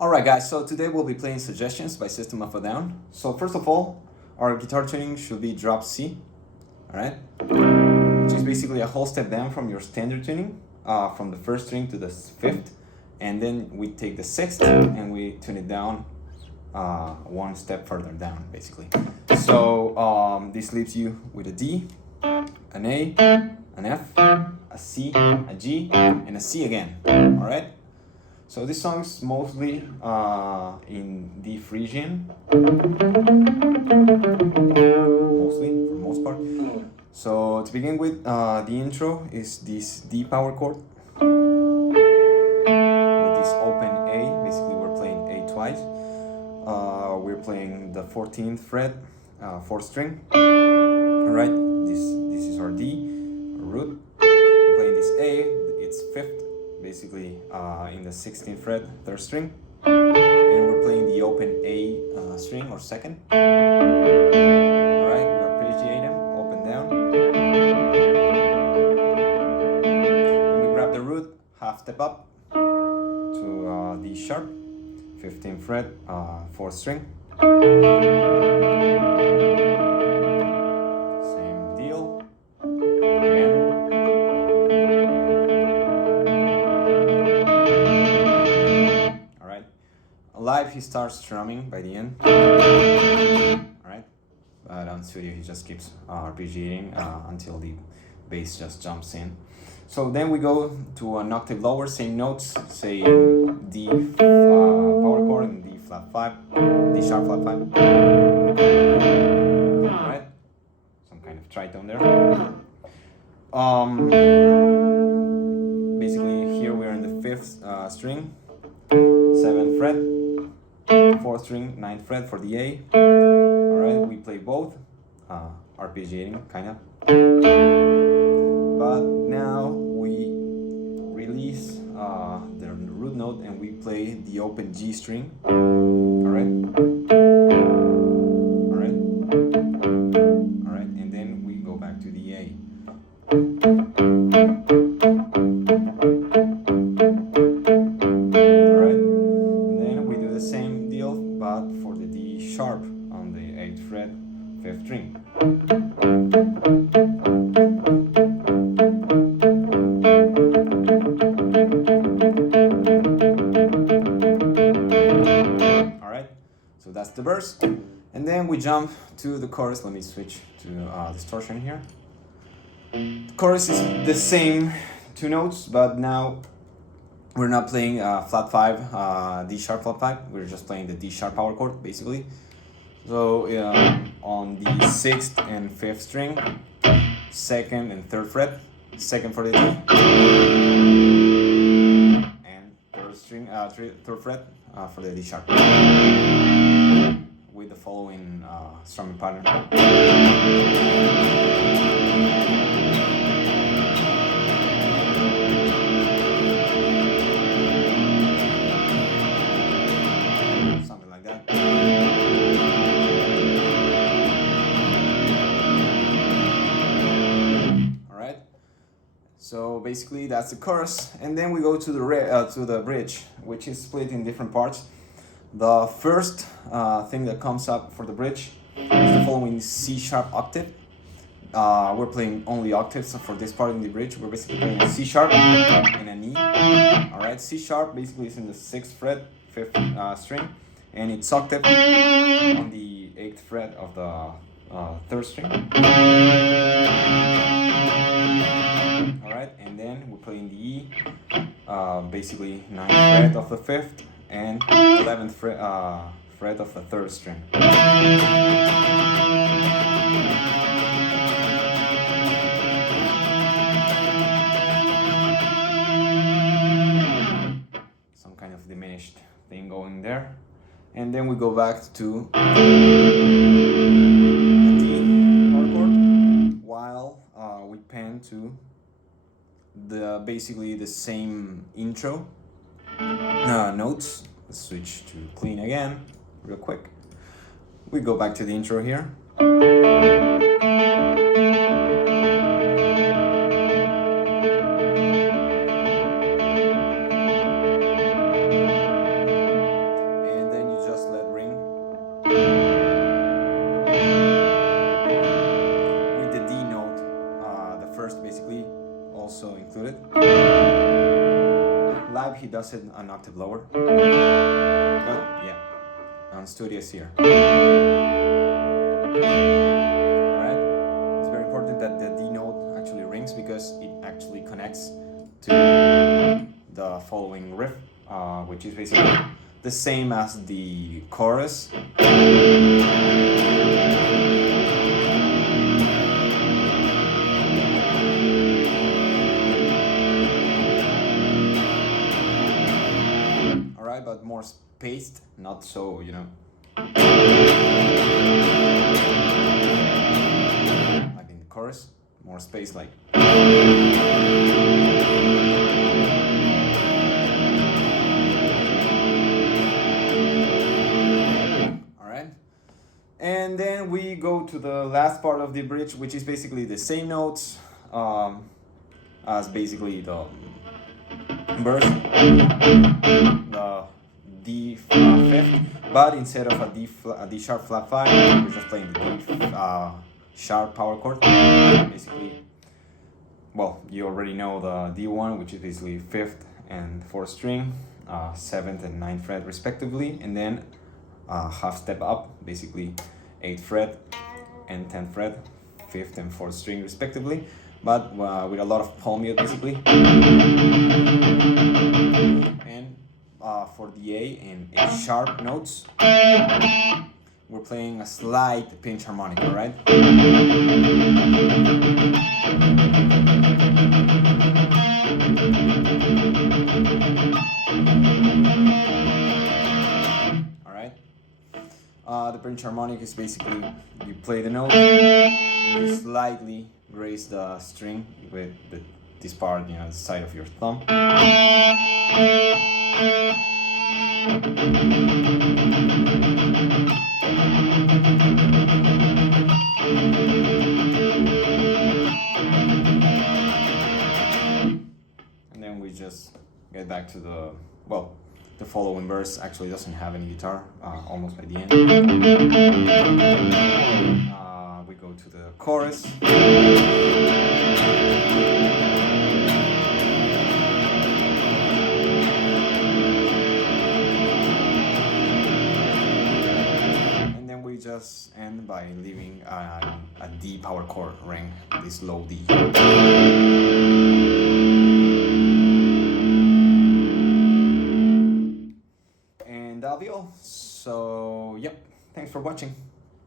Alright guys, so today we'll be playing Suggestions by System of a Down. So first of all, our guitar tuning should be drop C, alright? Which is basically a whole step down from your standard tuning, from the first string to the fifth, and then we take the sixth and we tune it down one step further down, basically. So this leaves you with a D, an A, an F, a C, a G, and a C again, alright? So this song is mostly in D Frisian, mostly, for the most part. So to begin with, the intro is this D power chord with this open A. Basically, we're playing A twice. We're playing the 14th fret, 4th string. All right, this is our D, our root. We're playing this A, it's 5th. Basically in the 16th fret, 3rd string, and we're playing the open A string or 2nd. Alright, we arpeggiate them, open down, and we grab the root, half step up to D sharp, 15th fret, 4th string. Same deal again. Live, he starts strumming by the end, alright, but on studio he just keeps arpeggiating until the bass just jumps in. So then we go to an octave lower, same notes, say D power chord and D flat 5, D sharp flat 5, alright, some kind of tritone there. Basically here we're in the 5th string, 7th fret, 4th string, 9th fret for the A. Alright, we play both, arpeggiating kind of. But now we release the root note and we play the open G string. Alright. Alright. Alright, and then we go back to the A. For the D sharp on the 8th fret, 5th string. Alright, so that's the verse. And then we jump to the chorus. Let me switch to distortion here. The chorus is the same two notes, but now we're not playing flat 5, D sharp flat 5, we're just playing the D sharp power chord, basically. So on the 6th and 5th string, 2nd and 3rd fret, 2nd for the D, and 3rd string, 3rd fret for the D sharp, with the following strumming pattern. So basically that's the chorus, and then we go to the bridge, which is split in different parts. The first thing that comes up for the bridge is the following C sharp octave. We're playing only octaves for this part in the bridge. We're basically playing a C sharp and an E. Alright, C sharp basically is in the 6th fret, 5th string, and it's octave on the 8th fret of the 3rd string. Alright, and then we're playing the E, basically 9th fret of the 5th and 11th fret of the 3rd string. Some kind of diminished thing going there. And then we go back to a D power chord while we pan to basically the same intro notes. Let's switch to clean again real quick. We go back to the intro here. does it an octave lower. But yeah, on studios here. Alright, it's very important that the D note actually rings because it actually connects to the following riff, which is basically the same as the chorus. Alright, but more spaced, not so, you know, like in the chorus, more space, like. And then we go to the last part of the bridge, which is basically the same notes as basically the verse, the D fifth, but instead of a D sharp flat 5, we're just playing the D sharp power chord. Basically, well, you already know the D1, which is basically 5th and 4th string, 7th and 9th fret respectively, and then half step up, basically 8th fret and 10th fret, 5th and 4th string respectively, but with a lot of palm mute basically. And for the A and A sharp notes, we're playing a slight pinch harmonic, alright? The pinch harmonic is basically you play the note and you slightly raise the string with this part, you know, the side of your thumb. And then we just get back to the, well, the following verse actually doesn't have any guitar, almost by the end. We go to the chorus. And then we just end by leaving a D power chord ring, this low D. That'll be all. So, yep, thanks for watching.